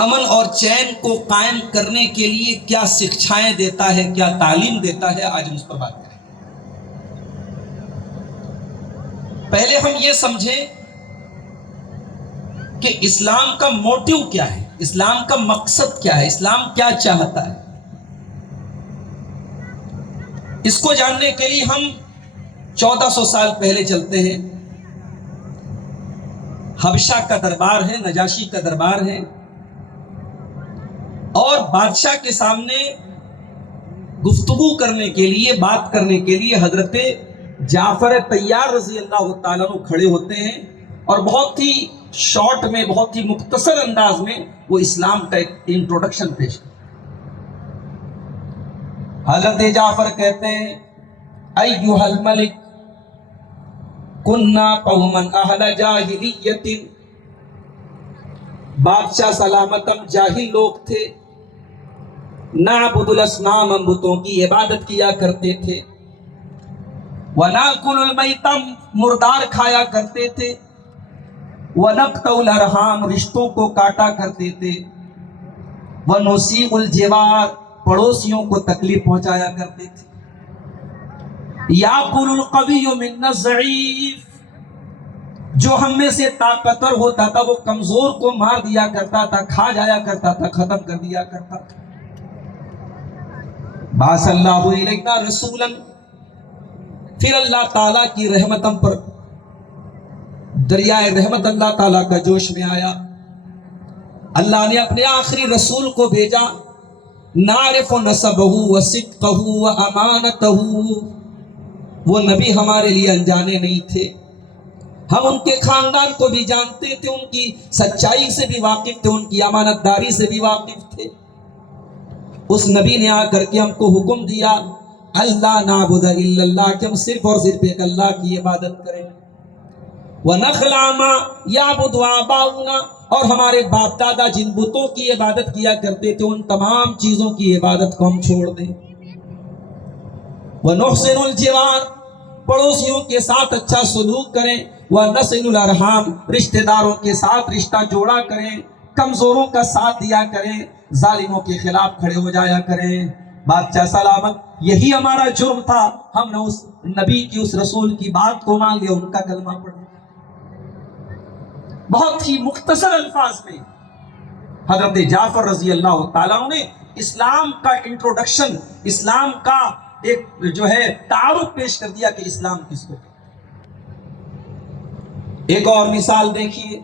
امن اور چین کو قائم کرنے کے لیے کیا شکشائیں دیتا ہے، کیا تعلیم دیتا ہے، آج ہم اس پر بات کریں۔ پہلے ہم یہ سمجھیں کہ اسلام کا موٹیو کیا ہے، اسلام کا مقصد کیا ہے، اسلام کیا چاہتا ہے۔ اس کو جاننے کے لیے ہم 1400 سال پہلے چلتے ہیں۔ حبشہ کا دربار ہے، نجاشی کا دربار ہے، اور بادشاہ کے سامنے گفتگو کرنے کے لیے، بات کرنے کے لیے حضرت جعفر طیار رضی اللہ تعالیٰ عنہ کھڑے ہوتے ہیں، اور بہت ہی شارٹ میں، بہت ہی مختصر انداز میں وہ اسلام کا ایک انٹروڈکشن پیش کرتے ہیں۔ حضرت جعفر کہتے ہیں، ایھا الملک کننا قوما اہل جاہلیت، بادشاہ سلامتم جاہل لوگ تھے، نعبد الاصنام، ہم بتوں کی عبادت کیا کرتے تھے، وناکل المیتم، مردار کھایا کرتے تھے، ونقطع الارحام، رشتوں کو کاٹا کرتے تھے، ونسیء الجوار، پڑوسیوں کو تکلیف پہنچایا کرتے تھے، یاکل القوی منا الضعیف، جو ہم میں سے طاقتور ہوتا تھا وہ کمزور کو مار دیا کرتا تھا، کھا جایا کرتا تھا، ختم کر دیا کرتا تھا۔ بعث اللہ الینا رسولا، پھر اللہ تعالیٰ کی رحمت ہم پر، دریائے رحمت اللہ تعالیٰ کا جوش میں آیا، اللہ نے اپنے آخری رسول کو بھیجا، نعرف نسبہ وصدقہ وامانتہ، وہ نبی ہمارے لیے انجانے نہیں تھے، ہم ان کے خاندان کو بھی جانتے تھے، ان کی سچائی سے بھی واقف تھے، ان کی امانت داری سے بھی واقف تھے۔ اس نبی نے آ کر کے ہم کو حکم دیا، اللہ نعبد الا اللہ، کہ ہم صرف اور صرف ایک اللہ کی عبادت کریں، وَنَخْلَعَ مَا يَعْبُدُ آبَاؤُنَا، اور ہمارے باپ دادا جن بتوں کی عبادت کیا کرتے تھے ان تمام چیزوں کی عبادت کو ہم چھوڑ دیں، وَنُحْسِنُ الْجِوَارَ، پڑوسیوں کے ساتھ اچھا سلوک کریں، وَنَصِلُ الْأَرْحَامَ، رشتہ داروں کے ساتھ رشتہ جوڑا کریں، کمزوروں کا ساتھ دیا کریں، ظالموں کے خلاف کھڑے ہو جایا کریں۔ بادشاہ سلامت، یہی ہمارا جرم تھا، ہم نے اس نبی کی، اس رسول کی بات کو مان لیا، ان کا کلمہ پڑھ لیا۔ بہت ہی مختصر الفاظ میں حضرت جعفر رضی اللہ تعالیٰ نے اسلام کا انٹروڈکشن، اسلام کا ایک جو ہے تعارف پیش کر دیا کہ اسلام کس کو۔ ایک اور مثال دیکھیے،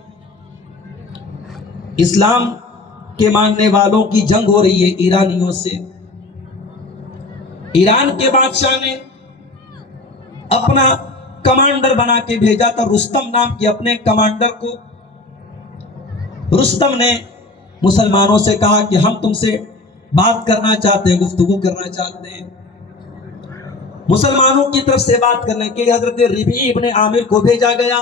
اسلام کے ماننے والوں کی جنگ ہو رہی ہے ایرانیوں سے۔ ایران کے بادشاہ نے اپنا کمانڈر بنا کے بھیجا تھا، رستم نام کے اپنے کمانڈر کو۔ رستم نے مسلمانوں سے کہا کہ ہم تم سے بات کرنا چاہتے ہیں، گفتگو کرنا چاہتے ہیں۔ مسلمانوں کی طرف سے بات کرنے کے لیے حضرت ربیعی ابن عامر کو بھیجا گیا۔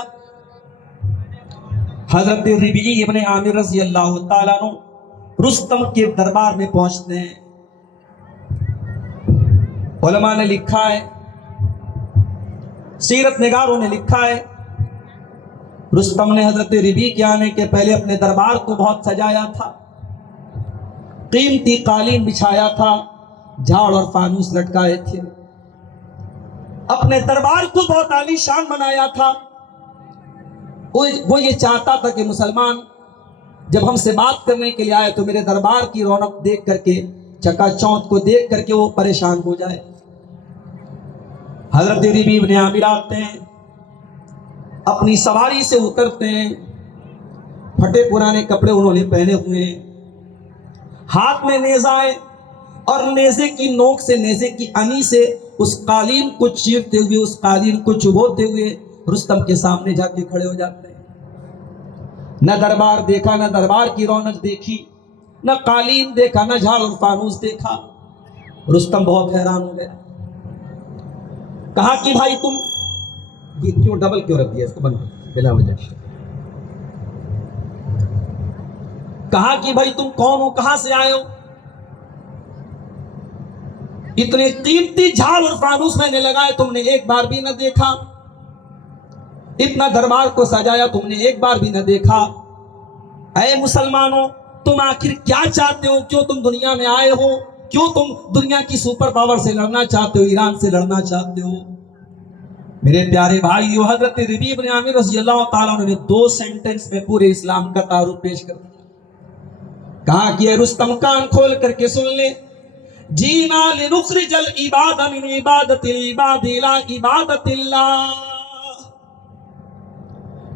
حضرت ربیعی ابن عامر رضی اللہ تعالیٰ عنہ رستم کے دربار میں پہنچتے ہیں۔ علماء نے لکھا ہے، سیرت نگاروں نے لکھا ہے، رستم نے حضرت ربیعی کے آنے کے پہلے اپنے دربار کو بہت سجایا تھا، قیمتی قالین بچھایا تھا، جھاڑ اور فانوس لٹکائے تھے، اپنے دربار کو بہت عالی شان بنایا تھا۔ وہ یہ چاہتا تھا کہ مسلمان جب ہم سے بات کرنے کے لیے آئے تو میرے دربار کی رونق دیکھ کر کے، چکا چوندھ کو دیکھ کر کے وہ پریشان ہو جائے۔ حضرت ربیعی ابن عامر آتے ہیں، اپنی سواری سے اترتے ہیں، پھٹے پرانے کپڑے انہوں نے پہنے ہوئے ہیں، ہاتھ میں نیزہ ہے، اور نیزے کی نوک سے، نیزے کی انی سے اس قالین کو چیرتے ہوئے، اس قالین کو چبوتے ہوئے رستم کے سامنے جا کے کھڑے ہو جاتے ہیں۔ نہ دربار دیکھا، نہ دربار کی رونق دیکھی، نہ قالین دیکھا، نہ جھاڑ اور فانوس دیکھا۔ رستم بہت حیران ہو گیا، کہا کہ بھائی تم یہ کیوں ڈبل کیوں رکھ دیا، اس کو بند بلا وجہ۔ کہا کہ بھائی تم کون ہو، کہاں سے آئے ہو؟ اتنے قیمتی جھاڑ اور فانوس میں نے لگائے، تم نے ایک بار بھی نہ دیکھا، اتنا دربار کو سجایا، تم نے ایک بار بھی نہ دیکھا۔ اے مسلمانوں، تم آخر کیا چاہتے ہو؟ کیوں تم دنیا میں آئے ہو؟ کیوں تم دنیا کی سپر پاور سے لڑنا چاہتے ہو، ایران سے لڑنا چاہتے ہو؟ میرے پیارے بھائیو، حضرت ربیع بن عامر رضی اللہ تعالیٰ عنہ نے 2 سینٹنس میں پورے اسلام کا تعارف پیش کر دیا. کہا کہ اے رستم، کان کھول کر کے سن لے. جینا لنخرج العباد من عبادت العباد الى عبادت اللہ.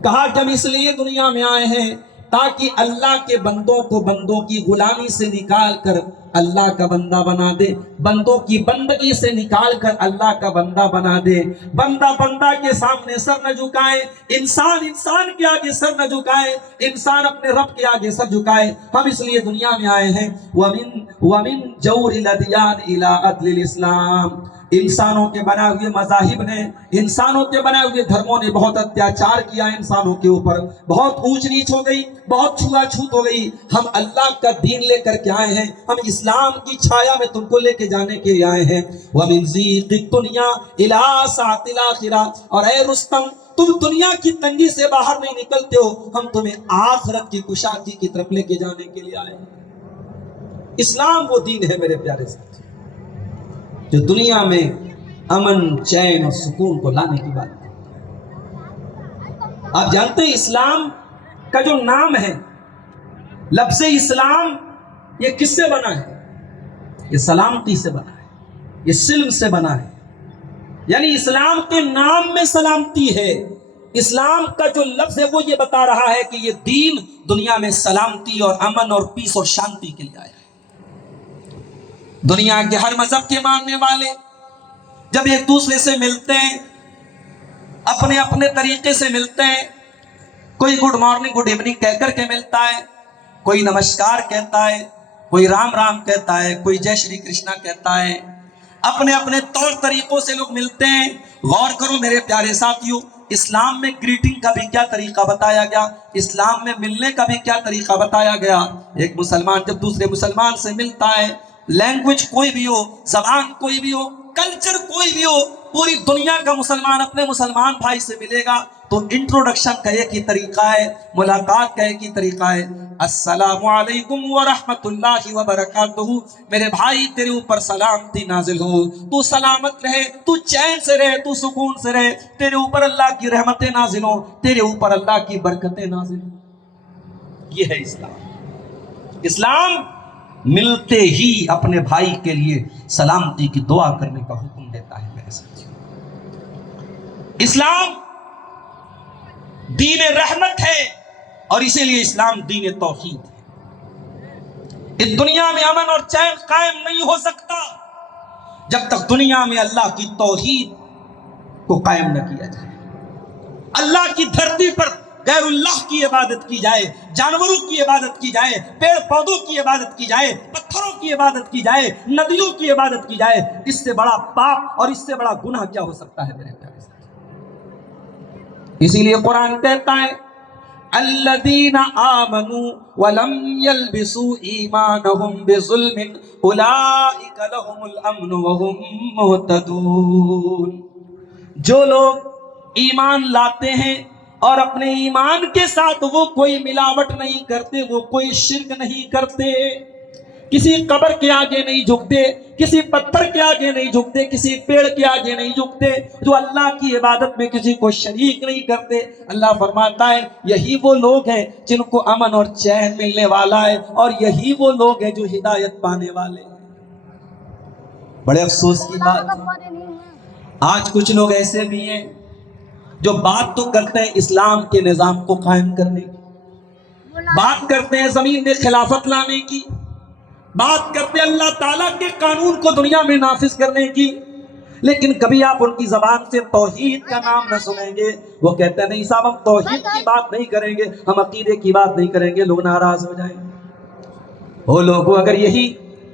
کہا کہ ہم اس لیے دنیا میں آئے ہیں تاکہ اللہ کے بندوں کو بندوں کی غلامی سے نکال کر اللہ کا بندہ بنا دے، بندوں کی بندگی سے نکال کر اللہ کا بندہ بنا دے. بندہ بندہ کے سامنے سر نہ جھکائے، انسان انسان کے آگے سر نہ جھکائے، انسان اپنے رب کے آگے سر جھکائے. ہم اس لیے دنیا میں آئے ہیں. وَمِن جَوْرِ الْأَدْيَانِ إِلَىٰ عَدْلِ الْإِسْلَامِ. انسانوں کے بنائے ہوئے مذاہب نے، انسانوں کے بنائے ہوئے دھرموں نے بہت اتیاچار کیا انسانوں کے اوپر، بہت اونچ نیچ ہو گئی، بہت چھوا چھوت ہو گئی. ہم اللہ کا دین لے کر کے آئے ہیں، ہم اسلام کی چھایا میں تم کو لے کے جانے کے لیے آئے ہیں. وَمِن ضِيقِ الدُّنْيَا إِلَىٰ سَعَةِ الْآخِرَةِ. اور اے رستم، تم دنیا کی تنگی سے باہر نہیں نکلتے ہو، ہم تمہیں آخرت کی کشادگی کی طرف لے کے جانے کے لیے آئے ہیں. اسلام وہ دین ہے میرے پیارے ساتھی جو دنیا میں امن، چین اور سکون کو لانے کی بات ہے. آپ جانتے ہیں اسلام کا جو نام ہے، لفظ اسلام، یہ کس سے بنا ہے؟ یہ سلامتی سے بنا ہے، یہ سلم سے بنا ہے. یعنی اسلام کے نام میں سلامتی ہے. اسلام کا جو لفظ ہے وہ یہ بتا رہا ہے کہ یہ دین دنیا میں سلامتی اور امن اور پیس اور شانتی کے لیے آیا ہے. دنیا کے ہر مذہب کے ماننے والے جب ایک دوسرے سے ملتے ہیں، اپنے اپنے طریقے سے ملتے ہیں. کوئی گڈ مارننگ گڈ ایوننگ کہہ کر کے ملتا ہے، کوئی نمسکار کہتا ہے، کوئی رام رام کہتا ہے، کوئی جے شری کرشنا کہتا ہے. اپنے اپنے طور طریقوں سے لوگ ملتے ہیں. غور کرو میرے پیارے ساتھیوں، اسلام میں گریٹنگ کا بھی کیا طریقہ بتایا گیا، اسلام میں ملنے کا بھی کیا طریقہ بتایا گیا. ایک مسلمان جب دوسرے مسلمان سے ملتا ہے، لینگویج کوئی بھی ہو، زبان کوئی بھی ہو، کلچر کوئی بھی ہو، پوری دنیا کا مسلمان اپنے مسلمان بھائی سے ملے گا تو انٹروڈکشن کا ایک ہی طریقہ ہے، ملاقات کا ایک ہی طریقہ ہے، السلام علیکم ورحمت اللہ وبرکاتہ. میرے بھائی تیرے اوپر سلامتی نازل ہو، تو سلامت رہے، تو چین سے رہے، تو سکون سے رہے، تیرے اوپر اللہ کی رحمتیں نازل ہو، تیرے اوپر اللہ کی برکتیں نازل ہو. یہ ہے اسلام. اسلام ملتے ہی اپنے بھائی کے لیے سلامتی کی دعا کرنے کا حکم دیتا ہے میرے ساتھ. اسلام دین رحمت ہے اور اسی لیے اسلام دین توحید ہے. اس دنیا میں امن اور چین قائم نہیں ہو سکتا جب تک دنیا میں اللہ کی توحید کو قائم نہ کیا جائے. اللہ کی دھرتی پر غیر اللہ کی عبادت کی جائے، جانوروں کی عبادت کی جائے، پیڑ پودوں کی عبادت کی جائے، پتھروں کی عبادت کی جائے، ندیوں کی عبادت کی جائے، اس سے بڑا پاپ اور اس سے بڑا گناہ کیا ہو سکتا ہے میرے پیارے ساتھ. اسی لیے قرآن کہتا ہے الذین آمنوا ولم يلبسوا ایمانهم بظلم اولئک لهم الامن وهم مہتدون. جو لوگ ایمان لاتے ہیں اور اپنے ایمان کے ساتھ وہ کوئی ملاوٹ نہیں کرتے، وہ کوئی شرک نہیں کرتے، کسی قبر کے آگے نہیں جھکتے، کسی پتھر کے آگے نہیں جھکتے، کسی پیڑ کے آگے نہیں جھکتے، جو اللہ کی عبادت میں کسی کو شریک نہیں کرتے. اللہ فرماتا ہے یہی وہ لوگ ہیں جن کو امن اور چین ملنے والا ہے، اور یہی وہ لوگ ہیں جو ہدایت پانے والے ہیں. بڑے افسوس کی بات آج کچھ لوگ ایسے بھی ہیں جو بات تو کرتے ہیں اسلام کے نظام کو قائم کرنے کی، بات کرتے ہیں زمین میں خلافت لانے کی، بات کرتے ہیں اللہ تعالیٰ کے قانون کو دنیا میں نافذ کرنے کی، لیکن کبھی آپ ان کی زبان سے توحید کا نام نہ سنیں گے. وہ کہتے ہیں نہیں صاحب ہم توحید کی بات نہیں کریں گے، ہم عقیدے کی بات نہیں کریں گے، لوگ ناراض ہو جائیں گے. وہ لوگوں اگر یہی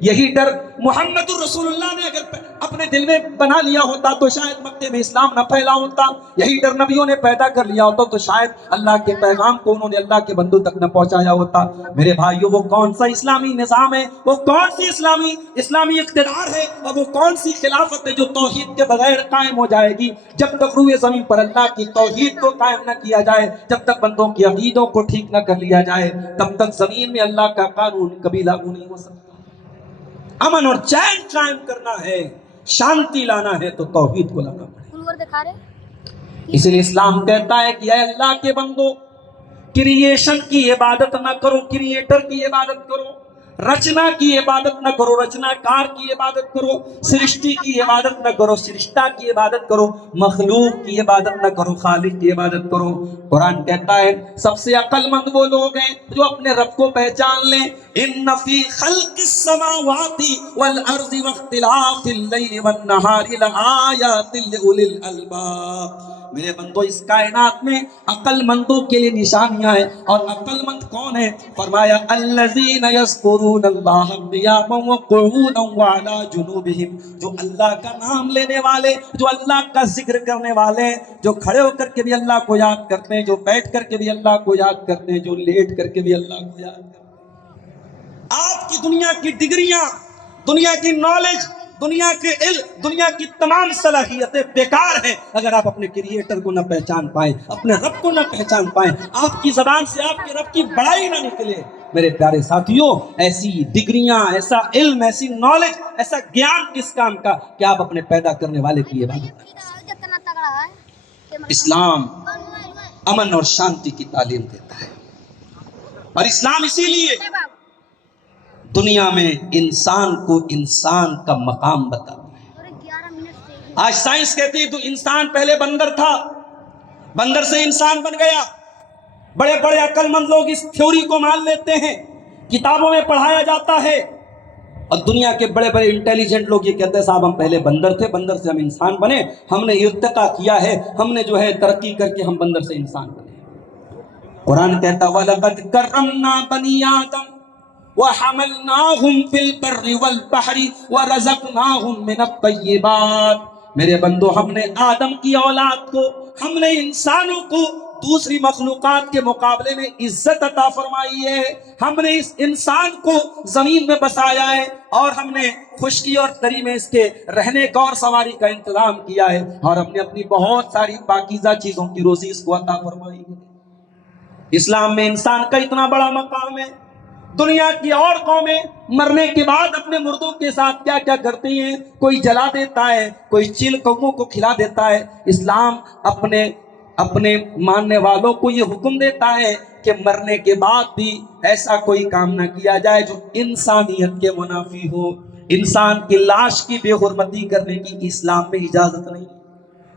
یہی ڈر محمد الرسول اللہ نے اگر اپنے دل میں بنا لیا ہوتا تو شاید مکے میں اسلام نہ پھیلا ہوتا. یہی ڈر نبیوں نے پیدا کر لیا ہوتا تو شاید اللہ کے پیغام کو انہوں نے اللہ کے بندوں تک نہ پہنچایا ہوتا. میرے بھائیوں، وہ کون سا اسلامی نظام ہے، وہ کون سی اسلامی اقتدار ہے، اور وہ کون سی خلافت ہے جو توحید کے بغیر قائم ہو جائے گی؟ جب تک روئے زمین پر اللہ کی توحید کو قائم نہ کیا جائے، جب تک بندوں کی عقیدوں کو ٹھیک نہ کر لیا جائے، تب تک زمین میں اللہ کا قانون کبھی لاگو نہیں ہو سکتا. امن اور چین قائم کرنا ہے، شانتی لانا ہے تو توحید کو لانا پڑے. اس لیے اسلام کہتا ہے کہ اے اللہ کے بندو، کریشن کی عبادت نہ کرو، کریٹر کی عبادت کرو. رچنا کی عبادت نہ کرو، رچنا کار کی عبادت کرو. سرشٹی کی عبادت نہ کرو، سرشتہ کی عبادت کرو. مخلوق کی عبادت نہ کرو، خالق کی عبادت کرو. قرآن کہتا ہے سب سے عقل مند وہ لوگ ہیں جو اپنے رب کو پہچان لیں. ان فی خلق السماوات والارض واختلاف اللیل والنہار لآیات لأولی الالباب. میرے بندو، اس کائنات میں عقل مندوں کے لیے نشانیاں ہیں. اور عقل مند کون ہے؟ فرمایا الذین یذکرون اللہ قیاما وقعودا وعلی جنوبہم. جو اللہ کا نام لینے والے، جو اللہ کا ذکر کرنے والے، جو کھڑے ہو کر کے بھی اللہ کو یاد کرتے ہیں، جو بیٹھ کر کے بھی اللہ کو یاد کرتے ہیں، جو لیٹ کر کے بھی اللہ کو یاد کرتے ہیں. آج کی دنیا کی ڈگریاں، دنیا کی نالج، دنیا کے علم، دنیا کی تمام صلاحیتیں بیکار ہیں اگر آپ اپنے کریٹر کو نہ پہچان پائیں، اپنے رب کو نہ پہچان پائیں، آپ کی زبان سے آپ کے رب کی بڑائی نہ نکلے. میرے پیارے ساتھیوں، ایسی ڈگریاں، ایسا علم، ایسی نالج، ایسا گیان کس کام کا کہ آپ اپنے پیدا کرنے والے کی عبادت کریں. اسلام امن اور شانتی کی تعلیم دیتا ہے، اور اسلام اسی لیے دنیا میں انسان کو انسان کا مقام بتاتا ہے. آج سائنس کہتی ہے تو انسان پہلے بندر تھا، بندر سے انسان بن گیا. بڑے بڑے عقل مند لوگ اس تھیوری کو مان لیتے ہیں، کتابوں میں پڑھایا جاتا ہے. اور دنیا کے بڑے بڑے انٹیلیجنٹ لوگ یہ کہتے ہیں صاحب ہم پہلے بندر تھے، بندر سے ہم انسان بنے، ہم نے ارتقا کیا ہے، ہم نے جو ہے ترقی کر کے ہم بندر سے انسان بنے. قرآن کہتا وَلَقَدْ كَرَّمْنَا بَنِي آدَمَ وَحَمَلْنَاهُمْ فِي الْبَرِّ وَالْبَحْرِ وَرَزَقْنَاهُمْ مِنَ الطَّيِّبَاتِ. میرے بندو، ہم نے آدم کی اولاد کو، ہم نے انسانوں کو دوسری مخلوقات کے مقابلے میں عزت عطا فرمائی ہے. ہم نے اس انسان کو زمین میں بسایا ہے، اور ہم نے خشکی اور تری میں اس کے رہنے کا اور سواری کا انتظام کیا ہے، اور ہم نے اپنی بہت ساری پاکیزہ چیزوں کی روزی اس کو عطا فرمائی ہے. اسلام میں انسان کا اتنا بڑا مقام ہے. دنیا کی اور قومیں مرنے کے بعد اپنے مردوں کے ساتھ کیا کیا کرتی ہیں، کوئی جلا دیتا ہے، کوئی چیل کووں کو کھلا دیتا ہے. اسلام اپنے ماننے والوں کو یہ حکم دیتا ہے کہ مرنے کے بعد بھی ایسا کوئی کام نہ کیا جائے جو انسانیت کے منافی ہو. انسان کی لاش کی بے حرمتی کرنے کی اسلام میں اجازت نہیں.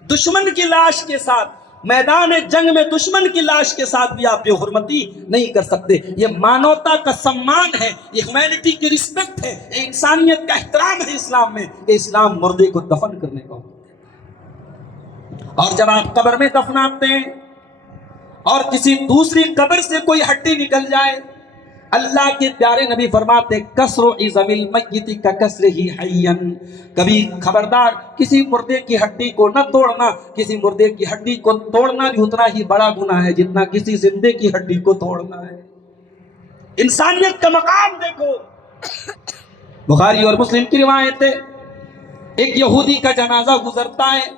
دشمن کی لاش کے ساتھ، میدان جنگ میں دشمن کی لاش کے ساتھ بھی آپ بے حرمتی نہیں کر سکتے. یہ مانوتا کا سمان ہے، یہ ہیومینٹی کی رسپیکٹ ہے، یہ انسانیت کا احترام ہے اسلام میں کہ اسلام مردے کو دفن کرنے کا حکم دیتا ہے. اور جب آپ قبر میں دفناتے ہیں اور کسی دوسری قبر سے کوئی ہڈی نکل جائے، اللہ کے پیارے نبی فرماتے کسر عظم المیت کا کسر ہی حیاً. کبھی خبردار کسی مردے کی ہڈی کو نہ توڑنا. کسی مردے کی ہڈی کو توڑنا بھی اتنا ہی بڑا گناہ ہے جتنا کسی زندے کی ہڈی کو توڑنا ہے. انسانیت کا مقام دیکھو. بخاری اور مسلم کی روایت ہے، ایک یہودی کا جنازہ گزرتا ہے.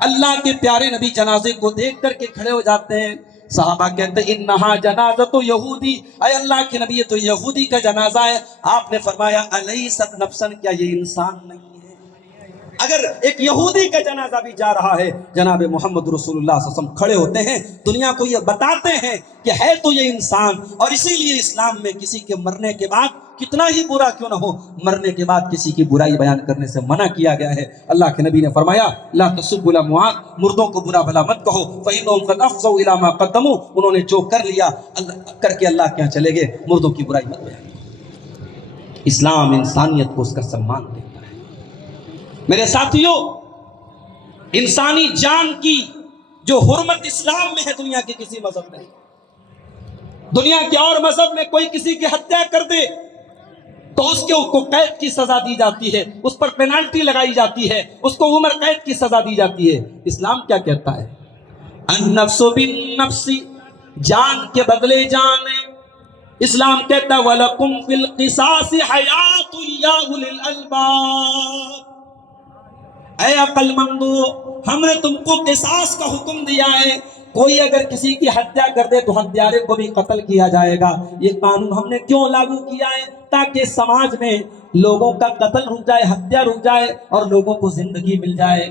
اللہ کے پیارے نبی جنازے کو دیکھ کر کے کھڑے ہو جاتے ہیں. صحابہ کہتے ہیں انہا جنازۃ یہودی، اے اللہ کے نبی یہ تو یہودی کا جنازہ ہے. آپ نے فرمایا الیست نفسا، کیا یہ انسان نہیں ہے؟ اگر ایک یہودی کا جنازہ بھی جا رہا ہے، جناب محمد رسول اللہ صلی اللہ علیہ وسلم کھڑے ہوتے ہیں، دنیا کو یہ بتاتے ہیں کہ ہے تو یہ انسان. اور اسی لیے اسلام میں کسی کے مرنے کے بعد کتنا ہی برا کیوں نہ ہو، مرنے کے بعد کسی کی برائی بیان کرنے سے منع کیا گیا ہے. اللہ کے نبی نے فرمایا لا تسبوا الاموات، مردوں کو برا بھلا مت کہو، فإنهم قد افضوا الى ما قدموا، انہوں نے جو کر لیا کر کے اللہ کے ہاں چلے گئے. مردوں کی برائی مت بیان. اسلام انسانیت کو اس کا سمان دیتا ہے. میرے ساتھیوں، انسانی جان کی جو حرمت اسلام میں ہے دنیا کے کسی مذہب میں. دنیا کے اور مذہب میں کوئی کسی کی ہتیا کر دے تو اس کو قید کی سزا دی جاتی ہے، اس پر پینالٹی لگائی جاتی ہے، اس کو عمر قید کی سزا دی جاتی ہے۔ اسلام کیا کہتا ہے؟ النفس بالنفس، جان کے بدلے جان ہے۔ اسلام کہتا ہے وَلَكُمْ فِي الْقِصَاصِ حَيَاةٌ يَا أُولِي الْأَلْبَابِ، اے عقل مندو، ہم نے تم کو قصاص کا حکم دیا ہے۔ کوئی اگر کسی کی ہتیا کر دے تو ہتھیارے کو بھی قتل کیا جائے گا۔ یہ قانون ہم نے کیوں لاگو کیا ہے؟ تاکہ سماج میں لوگوں کا قتل رک جائے، ہتیا رک جائے اور لوگوں کو زندگی مل جائے۔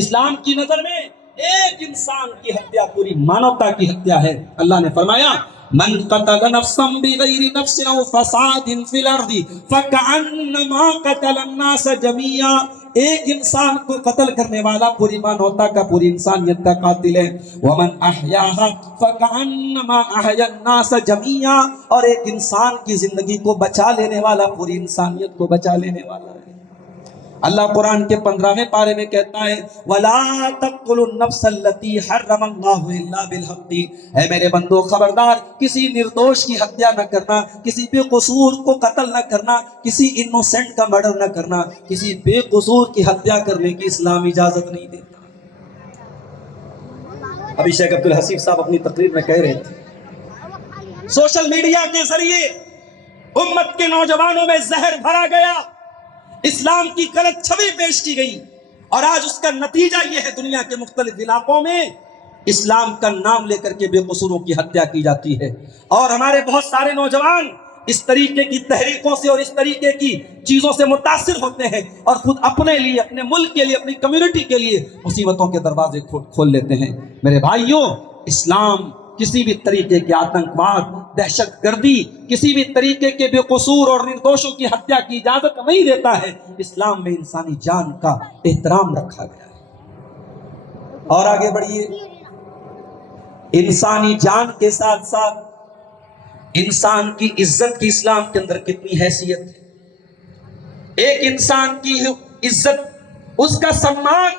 اسلام کی نظر میں ایک انسان کی ہتیا پوری مانوتا کی ہتیا ہے۔ اللہ نے فرمایا من قتل نفسا بغیر نفس او فساد فی الارض فکأنما قتل الناس جميعا، ایک انسان کو قتل کرنے والا پوری مانوتا کا، پوری انسانیت کا قاتل ہے۔ ومن احیاها فکأنما احیا الناس جميعا، اور ایک انسان کی زندگی کو بچا لینے والا پوری انسانیت کو بچا لینے والا ہے۔ اللہ قرآن کے 15ویں پارے میں کہتا ہے وَلَا تَقْتُلُوا النَّفْسَ الَّتِي حَرَّمَ اللَّهُ إِلَّا بِالْحَقِّ، اے میرے بندو خبردار، کسی نردوش کی ہتیا نہ کرنا، کسی بے قصور کو قتل نہ کرنا، کسی انوسنٹ کا مرڈر نہ کرنا، کسی بے قصور کی ہتیا کرنے کی اسلام اجازت نہیں دیتا۔ ابھی شیخ عبدالحسیب صاحب اپنی تقریر میں کہہ رہے تھے سوشل میڈیا کے ذریعے امت کے نوجوانوں میں زہر بھرا گیا، اسلام کی غلط چھوی پیش کی گئی، اور آج اس کا نتیجہ یہ ہے دنیا کے مختلف علاقوں میں اسلام کا نام لے کر کے بے قصوروں کی ہتیا کی جاتی ہے۔ اور ہمارے بہت سارے نوجوان اس طریقے کی تحریکوں سے اور اس طریقے کی چیزوں سے متاثر ہوتے ہیں اور خود اپنے لیے، اپنے ملک کے لیے، اپنی کمیونٹی کے لیے مصیبتوں کے دروازے کھول لیتے ہیں۔ میرے بھائیوں، اسلام کسی بھی طریقے کے آتنکواد، دہشت گردی، کسی بھی طریقے کے بے قصور اور نردوشوں کی ہتیا کی اجازت نہیں دیتا ہے۔ اسلام میں انسانی جان کا احترام رکھا گیا ہے۔ اور آگے بڑھیے، انسانی جان کے ساتھ ساتھ انسان کی عزت کی اسلام کے اندر کتنی حیثیت ہے۔ ایک انسان کی عزت، اس کا سمان،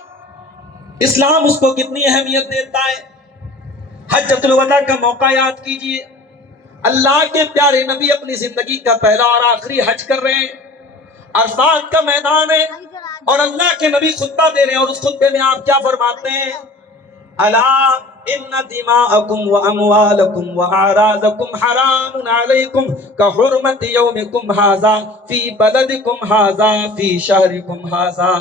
اسلام اس کو کتنی اہمیت دیتا ہے۔ حجۃ الوداع کا موقع یاد کیجئے، اللہ کے پیارے نبی اپنی زندگی کا پہلا اور آخری حج کر رہے ہیں، عرفات کا میدان ہے اور اللہ کے نبی خطبہ دے رہے ہیں، اور اس خطبے میں آپ کیا فرماتے ہیں؟ الا ان دماءکم واموالکم واعراضکم حرام علیکم کحرمت یومکم ھذا فی بلدکم ھذا فی شہرکم ھذا،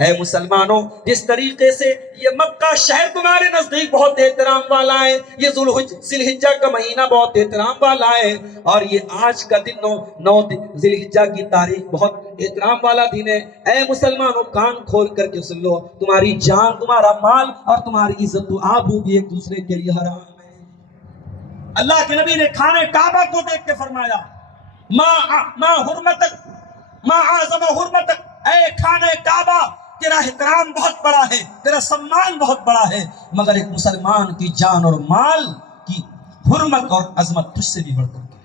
اے مسلمانوں، جس طریقے سے یہ مکہ شہر تمہارے نزدیک بہت احترام والا ہے، یہ ذی الحجہ کا مہینہ بہت احترام والا ہے، اور یہ آج کا دن 9 ذی الحجہ کی تاریخ بہت احترام والا دن ہے، اے مسلمانوں کان کھول کر کے سن لو، تمہاری جان، تمہارا مال اور تمہاری عزت و آبرو بھی ایک دوسرے کے لیے حرام ہے۔ اللہ کے نبی نے خانہ کعبہ کو دیکھ کے فرمایا ما حرمتک ما اعظم حرمتک، اے خانہ کعبہ، تیرا احترام بہت بڑا ہے، تیرا سمان بہت بڑا ہے، مگر ایک مسلمان کی جان اور مال کی حرمت اور عظمت تجھ سے بھی بڑھ کر کے۔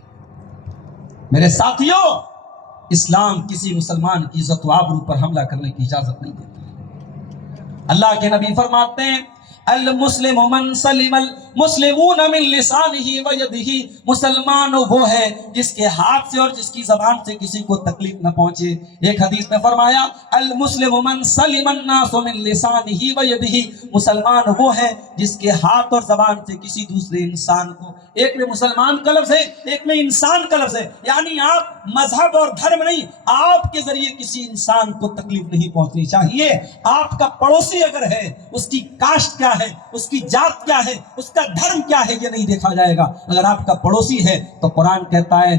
میرے ساتھیوں، اسلام کسی مسلمان کی عزت و آبرو پر حملہ کرنے کی اجازت نہیں دیتا۔ اللہ کے نبی فرماتے ہیں المسلم من سلم المسلمون من لسانہ و یدہ، مسلمان وہ ہے جس کے ہاتھ سے اور جس کی زبان سے کسی کو تکلیف نہ پہنچے۔ ایک حدیث میں فرمایا المسلم من سلم الناس من لسانہ و یدہ، مسلمان وہ ہے جس کے ہاتھ اور زبان سے کسی دوسرے انسان کو، ایک میں مسلمان کا لفظ ہے، ایک میں انسان کا لفظ ہے، یعنی آپ مذہب اور دھرم نہیں، آپ کے ذریعے کسی انسان کو تکلیف نہیں پہنچنی چاہیے۔ آپ کا پڑوسی اگر ہے، اس کی کاسٹ کیا ہے، اس کی جات کیا ہے، اس کا دھرم کیا ہے، یہ نہیں دیکھا جائے گا۔ اگر آپ کا پڑوسی ہے تو قرآن کہتا ہے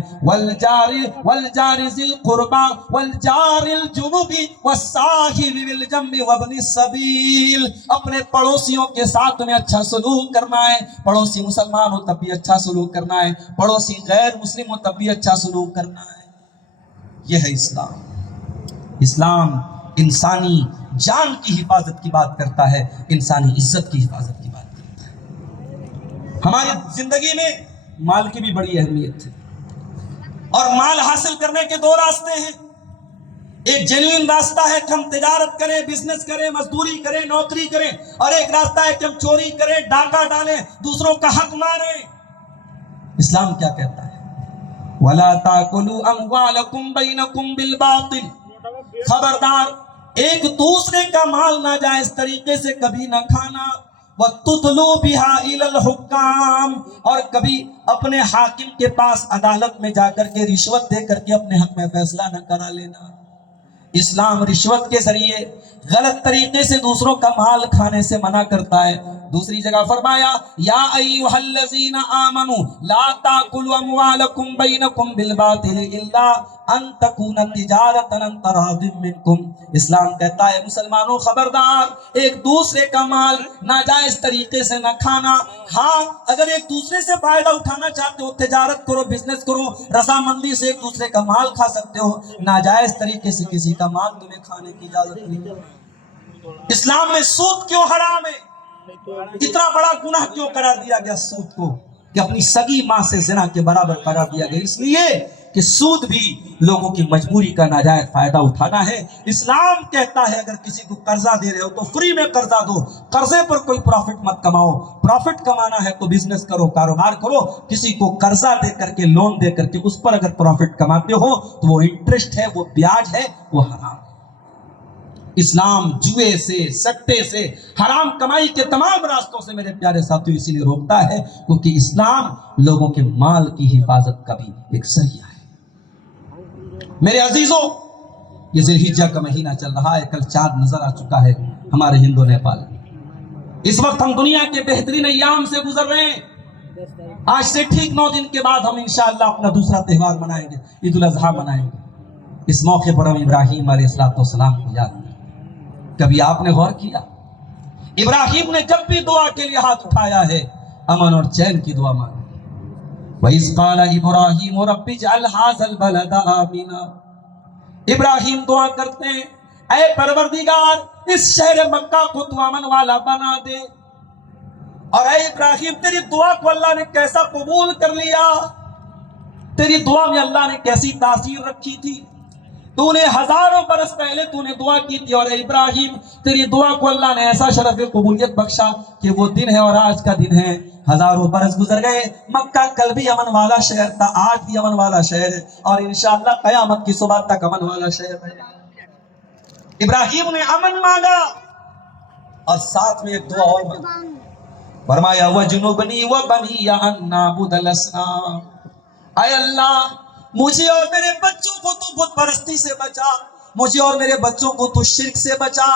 والجار ذی القربى والجار الجنب والصاحب بالجنب وابن السبیل، اپنے پڑوسیوں کے ساتھ تمہیں اچھا سلوک کرنا ہے، پڑوسی مسلمان ہو تب بھی اچھا سلوک کرنا ہے، پڑوسی غیر مسلم ہو تب بھی اچھا سلوک کرنا ہے۔ یہ ہے اسلام۔ اسلام انسانی جان کی حفاظت کی بات کرتا ہے، انسانی عزت کی حفاظت کی بات کرتا ہے۔ ہماری زندگی میں مال کی بھی بڑی اہمیت ہے، اور مال حاصل کرنے کے 2 راستے ہیں۔ ایک جینوئن راستہ ہے کہ ہم تجارت کریں، بزنس کریں، مزدوری کریں، نوکری کریں، اور ایک راستہ ہے کہ ہم چوری کریں، ڈاکہ ڈالیں، دوسروں کا حق ماریں۔ اسلام کیا کہتا ہے؟ وَلَا تَأْكُلُوا أَمْوَالَكُمْ بَيْنَكُمْ بِالْبَاطِلِ، خبردار ایک دوسرے کا مال ناجائز طریقے سے کبھی نہ کھانا، وَتُدْلُوا بِهَا إِلَى الْحُكَّامِ، اور کبھی اپنے حاکم کے پاس عدالت میں جا کر کے رشوت دے کر کے اپنے حق میں فیصلہ نہ کرا لینا۔ اسلام رشوت کے ذریعے غلط طریقے سے دوسروں کا مال کھانے سے منع کرتا ہے۔ دوسری جگہ فرمایا یا ایھا الذین آمنوا لا تاکلوا اموالکم بینکم بالباطل الا ان تکون تجارۃ عن تراض منکم۔ اسلام کہتا ہے مسلمانوں خبردار ایک دوسرے کا مال ناجائز طریقے سے نہ کھانا، ہاں اگر ایک دوسرے سے فائدہ اٹھانا چاہتے ہو تجارت کرو، بزنس کرو، رضامندی سے ایک دوسرے کا مال کھا سکتے ہو، ناجائز طریقے سے کسی کا مال تمہیں کھانے کی اجازت نہیں ہے۔ اسلام میں سود کیوں حرام ہے؟ اتنا بڑا گناہ کیوں قرار دیا گیا سود کو کہ اپنی سگی ماں سے زنا کے برابر قرار دیا گیا؟ اس لیے کہ سود بھی لوگوں کی مجبوری کا ناجائز فائدہ اٹھانا ہے۔ اسلام کہتا ہے اگر کسی کو قرضہ دے رہے ہو تو فری میں قرضہ دو، قرضے پر کوئی پروفٹ مت کماؤ۔ پروفٹ کمانا ہے تو بزنس کرو، کاروبار کرو، کسی کو قرضہ دے کر کے، لون دے کر کے اس پر اگر پروفٹ کماتے ہو تو وہ انٹرسٹ ہے، وہ بیاج ہے، وہ حرام ہے۔ اسلام جوئے سے، سٹے سے، حرام کمائی کے تمام راستوں سے میرے پیارے ساتھیوں اسی لیے روکتا ہے کیونکہ اسلام لوگوں کے مال کی حفاظت کا بھی ایک ذریعہ ہے۔ میرے عزیزوں، یہ ذی الحجہ کا مہینہ چل رہا ہے، کل چاند نظر آ چکا ہے ہمارے ہند و نیپال۔ اس وقت ہم دنیا کے بہترین ایام سے گزر رہے ہیں۔ آج سے ٹھیک 9 دن کے بعد ہم انشاءاللہ اپنا دوسرا تہوار منائیں گے، عید الاضحیٰ منائیں گے۔ اس موقع پر ہم ابراہیم علیہ السلام کو یاد کریں۔ کبھی آپ نے غور کیا ابراہیم نے جب بھی دعا کے لیے ہاتھ اٹھایا ہے امن اور چین کی دعا مانگی؟ وَإِذْ قَالَ إِبْرَاهِيمُ رَبِّ اجْعَلْ هَٰذَا الْبَلَدَ آمِنًا، ابراہیم دعا کرتے ہیں اے پروردگار اس شہر مکہ کو تو امن والا بنا دے۔ اور اے ابراہیم تیری دعا کو اللہ نے کیسا قبول کر لیا، تیری دعا میں اللہ نے کیسی تاثیر رکھی تھی۔ تو نے ہزاروں برس پہلے تو نے دعا کی تھی، اور اے ابراہیم تیری دعا کو اللہ نے ایسا شرف قبولیت بخشا کہ وہ دن ہے اور آج کا دن ہے۔ ہزاروں برس گزر گئے، مکہ کل بھی امن والا شہر تھا، آج بھی امن والا شہر ہے، اور انشاءاللہ قیامت کی صبح تک امن والا شہر ہے۔ ابراہیم نے امن مانگا اور ساتھ میں ایک دعا اور مانگی، فرمایا وَجْنُبْنِي وَبَنِيَّ أَن نَّعْبُدَ الْأَصْنَامَ، اے اللہ مجھے اور میرے بچوں کو تو بت پرستی سے بچا، مجھے اور میرے بچوں کو تو شرک سے بچا۔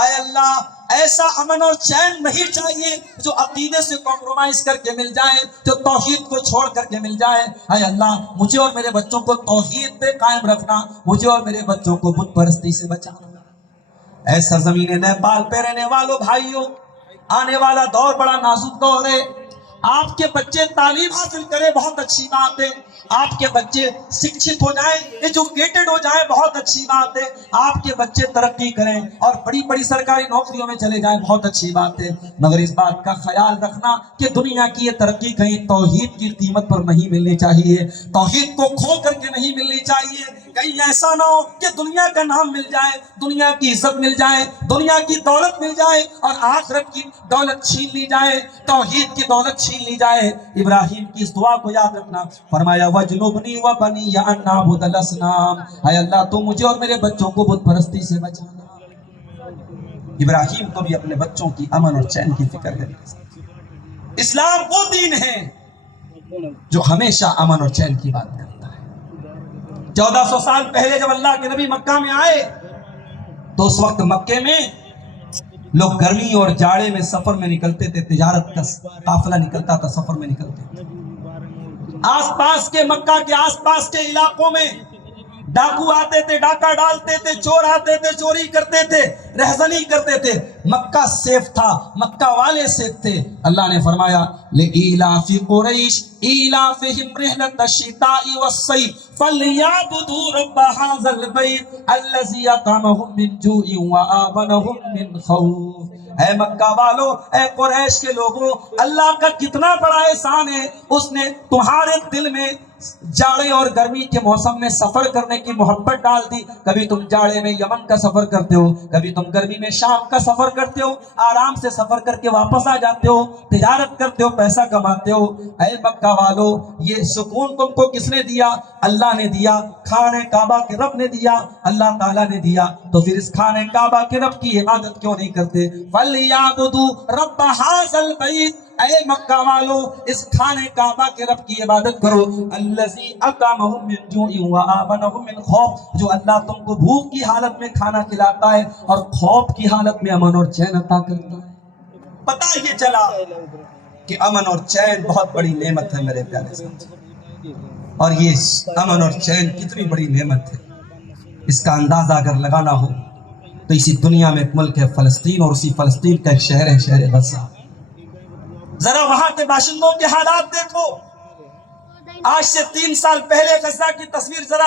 اے اللہ ایسا امن اور چین نہیں چاہیے جو عقیدے سے کمپرومائز کر کے مل جائے، جو توحید کو چھوڑ کر کے مل جائے۔ اے اللہ مجھے اور میرے بچوں کو توحید پہ قائم رکھنا، مجھے اور میرے بچوں کو بت پرستی سے بچانا۔ اے سرزمین نیپال پہ رہنے والوں بھائیوں، آنے والا دور بڑا نازک دور ہے۔ آپ کے بچے تعلیم حاصل کریں بہت اچھی بات ہے، آپ کے بچے سکشت ہو جائیں، ایجوکیٹڈ ہو جائیں بہت اچھی بات ہے، آپ کے بچے ترقی کریں اور بڑی بڑی سرکاری نوکریوں میں چلے جائیں بہت اچھی بات ہے، مگر اس بات کا خیال رکھنا کہ دنیا کی یہ ترقی کہیں توحید کی قیمت پر نہیں ملنی چاہیے، توحید کو کھو کر کے نہیں ملنی چاہیے۔ کہیں ایسا نہ ہو کہ دنیا کا نام مل جائے، دنیا کی عزت مل جائے، دنیا کی دولت مل جائے اور آخرت کی دولت چھین لی جائے، توحید کی دولت چھین لی جائے۔ ابراہیم کی اس دعا کو یاد رکھنا، فرمایا وَجْنُبْنِي وَبَنِيَّ أَن نَّعْبُدَ الْأَصْنَامَ، اے اللہ تو مجھے اور میرے بچوں کو بت پرستی سے بچانا۔ ابراہیم کو بھی اپنے بچوں کی امن اور چین کی فکر ہے۔ اسلام وہ دین ہے جو ہمیشہ امن اور چین کی بات کرتا ہے۔ 1400 سال پہلے جب اللہ کے نبی مکہ میں آئے تو اس وقت مکے میں لوگ گرمی اور جاڑے میں سفر میں نکلتے تھے، تجارت کا قافلہ نکلتا تھا، سفر میں نکلتے تھے۔ آس پاس کے مکہ کے آس پاس کے علاقوں میں ڈاکو آتے تھے، ڈاکہ ڈالتے تھے، چور آتے تھے، چوری کرتے تھے، رہزنی کرتے تھے۔ مکہ سیف تھا، مکہ والے سیف تھے۔ اللہ نے فرمایا لِإِيلَافِ قُرَيْشٍ إِيلَافِهِمْ رِحْلَةَ الشِّتَاءِ وَالصَّيْفِ فَلْيَعْبُدُوا رَبَّ هَٰذَا الْبَيْتِ الَّذِي أَطْعَمَهُم مِّن جُوعٍ وَآمَنَهُم مِّن خَوْفٍ۔ اے مکہ والو، اے قریش کے لوگوں، اللہ کا کتنا بڑا احسان ہے، اس نے تمہارے دل میں جاڑے اور گرمی کے موسم میں سفر کرنے کی محبت ڈال دی. کبھی تم جاڑے میں یمن کا سفر کرتے ہو, کبھی تم گرمی میں شام کا سفر کرتے ہو, آرام سے سفر کر کے واپس آ جاتے ہو, تجارت کرتے ہو, پیسہ کماتے ہو. اے مکہ والو, یہ سکون تم کو کس نے دیا؟ اللہ نے دیا. خانہ کعبہ کے رب نے دیا, اللہ تعالیٰ نے دیا. تو پھر اس خانہ کعبہ کے رب کی عبادت کیوں نہیں کرتے؟ فَلْيَعْبُدُوا رَبَّ هَٰذَا الْبَيْتِ, اے مکہ والو اس خانہ کعبہ کے رب کی عبادت کرو. الذی اطعمہم من جوع وآمنہم من خوف, جو اللہ تم کو بھوک کی حالت میں کھانا کھلاتا ہے اور خوف کی حالت میں امن اور چین عطا کرتا ہے. پتہ یہ چلا کہ امن اور چین بہت بڑی نعمت ہے میرے پیارے ساتھی, اور یہ امن اور چین کتنی بڑی نعمت ہے اس کا اندازہ اگر لگانا ہو تو اسی دنیا میں ایک ملک ہے فلسطین, اور اسی فلسطین کا ایک شہر ہے شہر غزہ. ذرا وہاں کے باشندوں کے حالات دیکھو. آج سے 3 سال پہلے غزہ کی تصویر ذرا